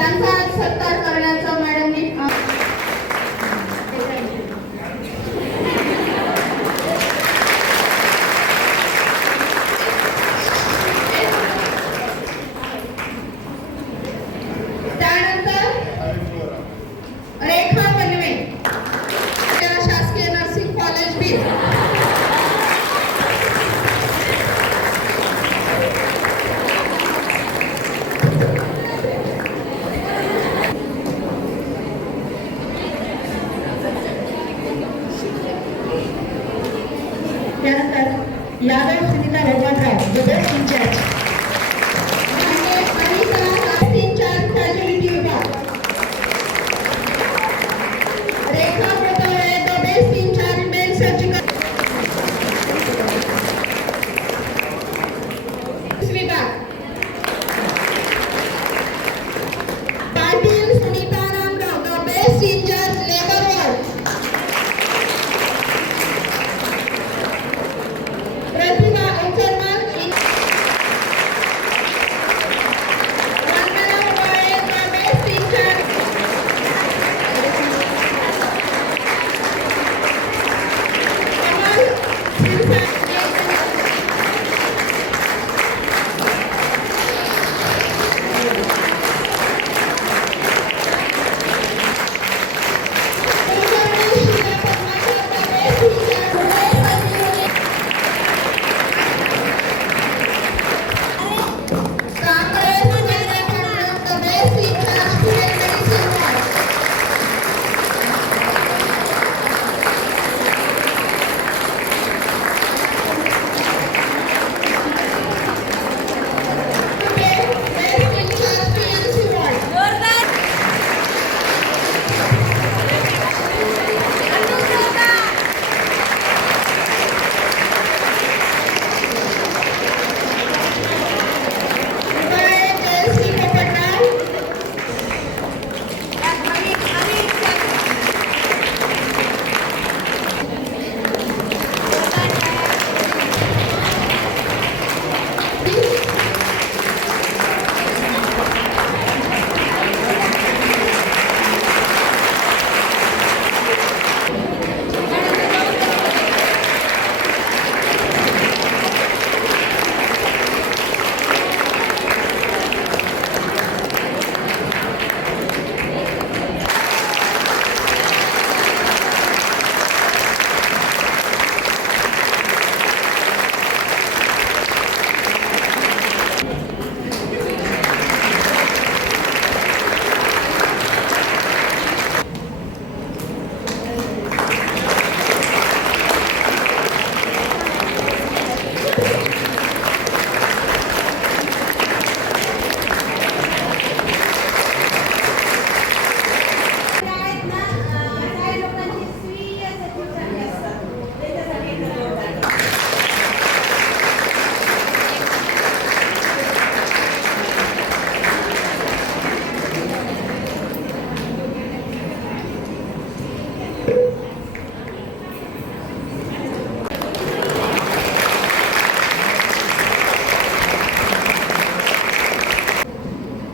त्यांचा सत्कार करण्याचा मॅडमनी रेखा बनवे शासकीय नर्सिंग कॉलेज बीड त्यानंतर Yadav Sunita Bhagwanrao the best incharge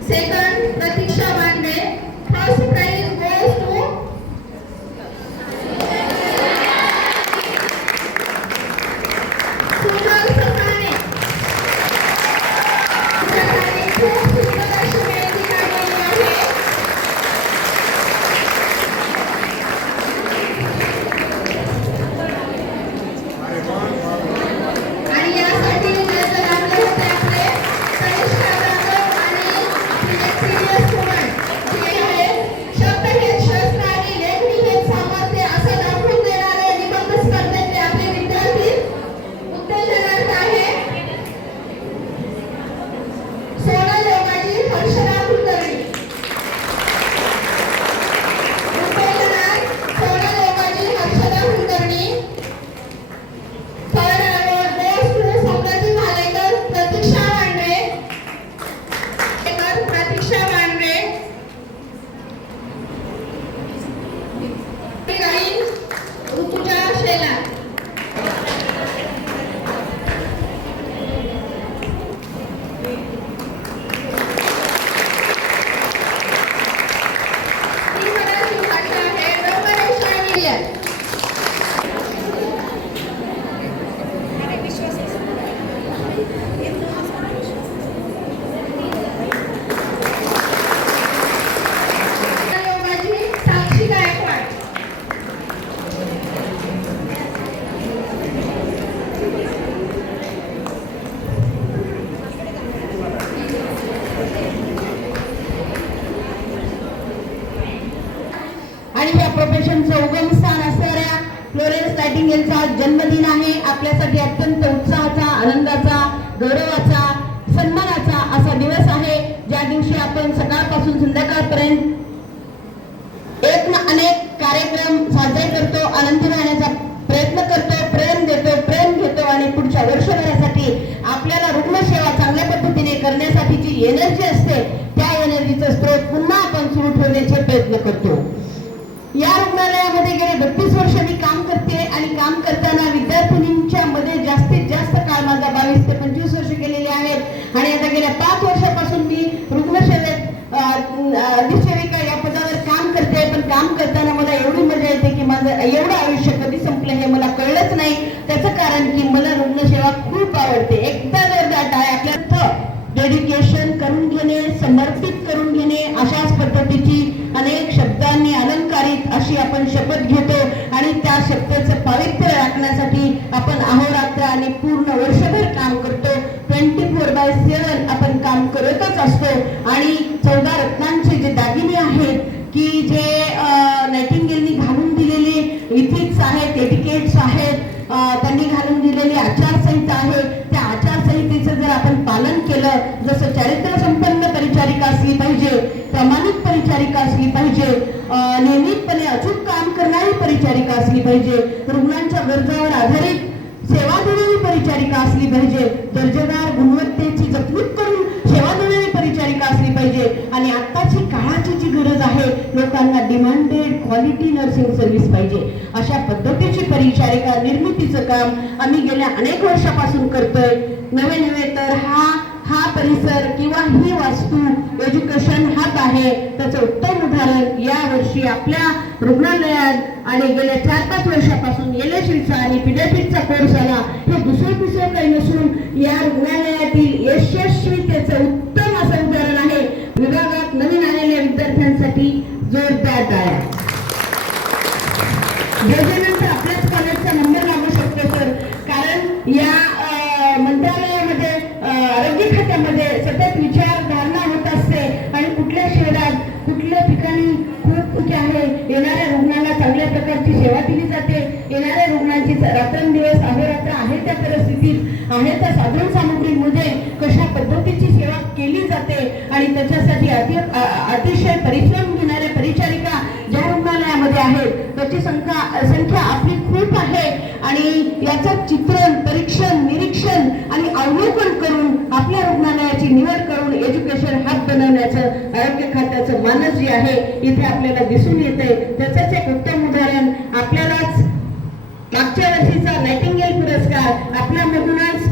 Second, Pratiksha Bande. First prize goes to Sujal Sakhane. Sakhane खूप सुंदर अशी मेहंदी काढलेली आहे. आणि यासाठी जे लागले होते आपले कनिष्ठ जाधव आणि सिनियर स्टुडंट जे आहे शब्द हे शस्त्र आणि लेखणी हे सामर्थ्य असं दाखवून देणारे निबंध स्पर्धेतले आपले विद्यार्थी उत्तेजनार्थ आहे. Sonal Yogaji हर्षराव Kulkarni. उत्तेजनार्थ Sonal Yogaji हर्षराव Kulkarni. Third award goes to Samrati Malekar, Pratiksha Bande. Pratiksha Bande. Gain Rutuja Shela. त्यांचं उगमस्थान असणाऱ्या फ्लोरेन्स नायटिंगेलचा आज जन्मदिन आहे. आपल्यासाठी अत्यंत उत्साहाचा, आनंदाचा, गौरवाचा, सन्मानाचा असा दिवस आहे, ज्या दिवशी आपण सकाळपासून संध्याकाळपर्यंत एक ना अनेक कार्यक्रम साजरे करतो, आनंदी राहण्याचा प्रयत्न करतो, प्रेम देतो, प्रेम घेतो आणि पुढच्या वर्षभरासाठी आपल्याला रुग्णसेवा चांगल्या पद्धतीने करण्यासाठी जी एनर्जी असते त्या एनर्जीचा स्रोत पुन्हा आपण सुरू ठेवण्याचे प्रयत्न करतो. या रुग्णालयामध्ये गेले 32 वर्ष मी काम करते आणि काम करताना विद्यार्थिनींच्या मध्ये जास्तीत जास्त काळ माझा 22 ते 25 वर्ष गेलेले आहेत आणि आता गेल्या 5 वर्षापासून मी रुग्णसेवेत अधिसेविका या पदावर काम करते. पण काम करताना मला एवढी मजा येते की माझं एवढं आयुष्य कधी संपलं हे मला कळलंच नाही. त्याचं कारण की मला रुग्णसेवा खूप आवडते. एकदा जर जात आहे आपल्या डेडिकेशन करून घेणे, समर्पित करून घेणे, अशाच पद्धतीची अनेक शब्दांनी अलंकारित अशी आपण शपथ घेतो आणि त्या शपथेचं पावित्र्य राखण्यासाठी आपण अहोरात्र आणि पूर्ण वर्षभर काम करतो. 24/7 आपण काम करतच असतो आणि 14 रत्नांचे जे दागिने आहेत की जे नायटिंगेलनी घालून दिलेले इथिक्स आहेत, एटिकेट्स आहेत, त्यांनी घालून दिलेली आचारसंहिता आहे, त्या आचारसंहितेचं जर आपण पालन केलं, जसं चारित्र्य संपन्न परिचारिका असली पाहिजे, प्रामाणिक परिचारिका असली पाहिजे, नियमितपणे अचूक काम करणारी परिचारिका असली पाहिजे, रुग्णांच्या गरजावर आधारित सेवा देणारी परिचारिका असली पाहिजे, दर्जेदार गुणवत्तेची जपणूक करून सेवा देणारी परिचारिका असली पाहिजे आणि आत्ताची काळाची जी गरज आहे, लोकांना डिमांडेड क्वालिटी नर्सिंग सर्व्हिस पाहिजे, अशा पद्धतीची परिचारिका निर्मितीचं काम आम्ही गेल्या अनेक वर्षापासून करतोय. नवे तर हा परिसर किंवा ही वास्तू एज्युकेशन हब आहे, त्याचं उत्तम उदाहरण या वर्षी आपल्या रुग्णालयात आणि गेल्या 4-5 वर्षापासून एलएसईचा आणि पीडियाट्रिकचा कोर्स आला. हे दुसरं काही नसून या रुग्णालयातील यशस्वीतेचं उत्तम असं उदाहरण आहे. विभागात नवीन आलेल्या विद्यार्थ्यांसाठी जोरदार टाळ्या. योजनेनंतर आपल्याच कॉलेजचा नंबर लागू शकतो सर, कारण या मंत्रालयामध्ये आरोग्य खात्यामध्ये सतत विचारधारणा होत असते आणि कुठल्या शहरात कुठल्या ठिकाणी खूप आहे येणाऱ्या रुग्णाला चांगल्या प्रकारची सेवा दिली जाते, येणाऱ्या रुग्णांची रात्रंदिवस अहोरात्र आहे त्या परिस्थितीत आहे त्या साधन सामुग्रीमध्ये कशा पद्धतीची सेवा केली जाते आणि त्याच्यासाठी अतिशय परिश्रम घेणाऱ्या परिचारिका ज्या रुग्णालयामध्ये आहेत त्याची संख्या आपली खूप आहे आणि याचं चित्रण, परीक्षण, निरीक्षण आणि अवलोकन करून आपल्या रुग्णालयाची निवड करून एज्युकेशन हब बनवण्याचं आरोग्य खात्याचं मानस जे आहे इथे आपल्याला दिसून येते. त्याचंच एक उत्तम उदाहरण आपल्यालाच मागच्या वर्षीचा नायटिंगेल पुरस्कार आपल्यामधूनच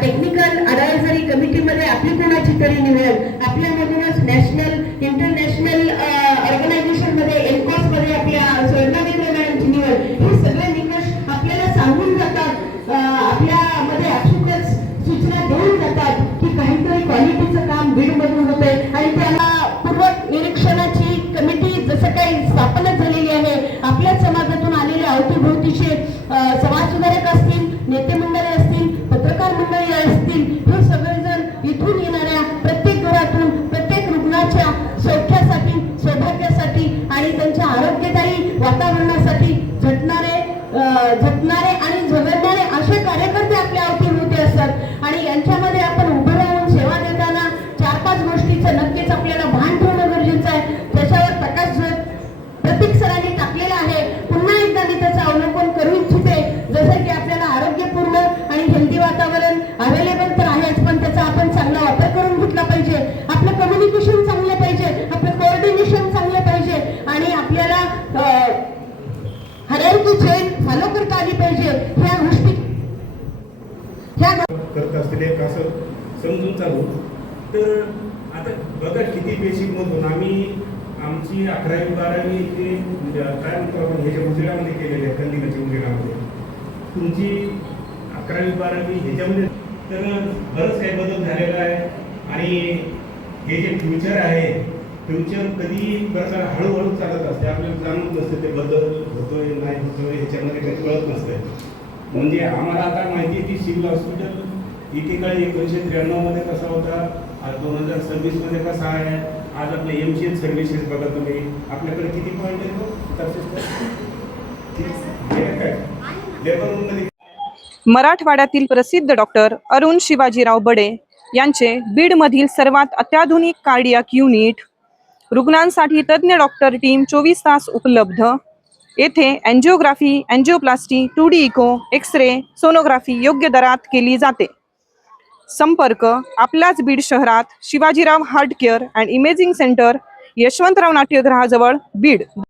टेक्निकल ॲडवायझरी कमिटीमध्ये आपली कोणाची तरी निवड, आपल्यामधूनच नॅशनल इंटरनॅशनल ऑर्गनायझेशनमध्ये एनकॉसमध्ये आपल्या स्वर्णादेवी मॅडमची निवड, हे सगळे निकष आपल्याला सांगून जातात, आपल्यामध्ये अचूकच सूचना देऊन जातात की काहीतरी क्वालिटीचं काम बीडमधून होतंय आणि त्याला पूर्वक निरीक्षणाची कमिटी जसं काही स्थापना झालेली आहे. आपल्या समाजातून आलेले अवतीभोवतीचे समाजसुधारक असतील, नेते मंडळी असतील, पत्रकार मंडळी असतील, हे सगळेजण इथून येणाऱ्या प्रत्येक घरातून प्रत्येक रुग्णाच्या सौख्यासाठी, सौभाग्यासाठी आणि त्यांच्या आरोग्यदायी वातावरणासाठी झटणारे आणि झगडणारे असे कार्यकर्ते आपल्या अवतीभोवती असतात आणि यांच्यामध्ये आपण उभं राहून सेवा देताना 4-5 गोष्टीचं नक्कीच आपल्याला भान ठेवणं गरजेचं आहे. त्याच्यावर प्रकाश प्रतीक सरांनी टाकलेला आहे. पुन्हा एकदा मी त्याचं अवलोकन करू इच्छिते. जसं की आपल्याला आरोग्यपूर्ण आणि हेल्दी वातावरण अवेलेबल तर आहेच, पण त्याचा आपण चांगला वापर करून घेतला पाहिजे. आपलं कम्युनिकेशन चांगलं पाहिजे, आपलं कोऑर्डिनेशन चांगलं पाहिजे आणि आपल्याला हायरार्की चेन फॉलो करता आली पाहिजे. ह्या गोष्टी करत असलेले एक असं समजून चालू. तर आता बघा किती बेसिक मधून आम्ही आमची 11वी 12वी ते काय म्हणतो आपण ह्याच्या उजिरामध्ये केलेले आहे, कंदिलाच्या उजिरामध्ये. तुमची 11वी 12वी ह्याच्यामध्ये तर बरंच काही बदल झालेला आहे आणि हे जे फ्युचर आहे, फ्युचर कधी प्रकार हळूहळू चालत असते, आपल्याला जाणून नसते ते बदल होतोय नाही होतोय ह्याच्यामध्ये काही कळत नसतं. म्हणजे आम्हाला आता माहिती आहे की सिव्हिल हॉस्पिटल एकेकाळी 1993 कसा होता, आज 2026 कसा आहे. आज आपले MCH सर्व्हिसेस बघा तुम्ही, आपल्याकडे किती पॉईंट येतो 67 मराठवाड्यातील प्रसिद्ध डॉक्टर अरुण शिवाजीराव बडे यांचे बीडमधील सर्वात अत्याधुनिक कार्डियाक युनिट, रुग्णांसाठी तज्ज्ञ डॉक्टर टीम 24 तास उपलब्ध. येथे angiography, angioplasty, 2D echo, X-ray, sonography योग्य दरात केली जाते. संपर्क आपल्याच बीड शहरात Shivajirao heart care and imaging centre, यशवंतराव नाट्यगृहाजवळ, बीड.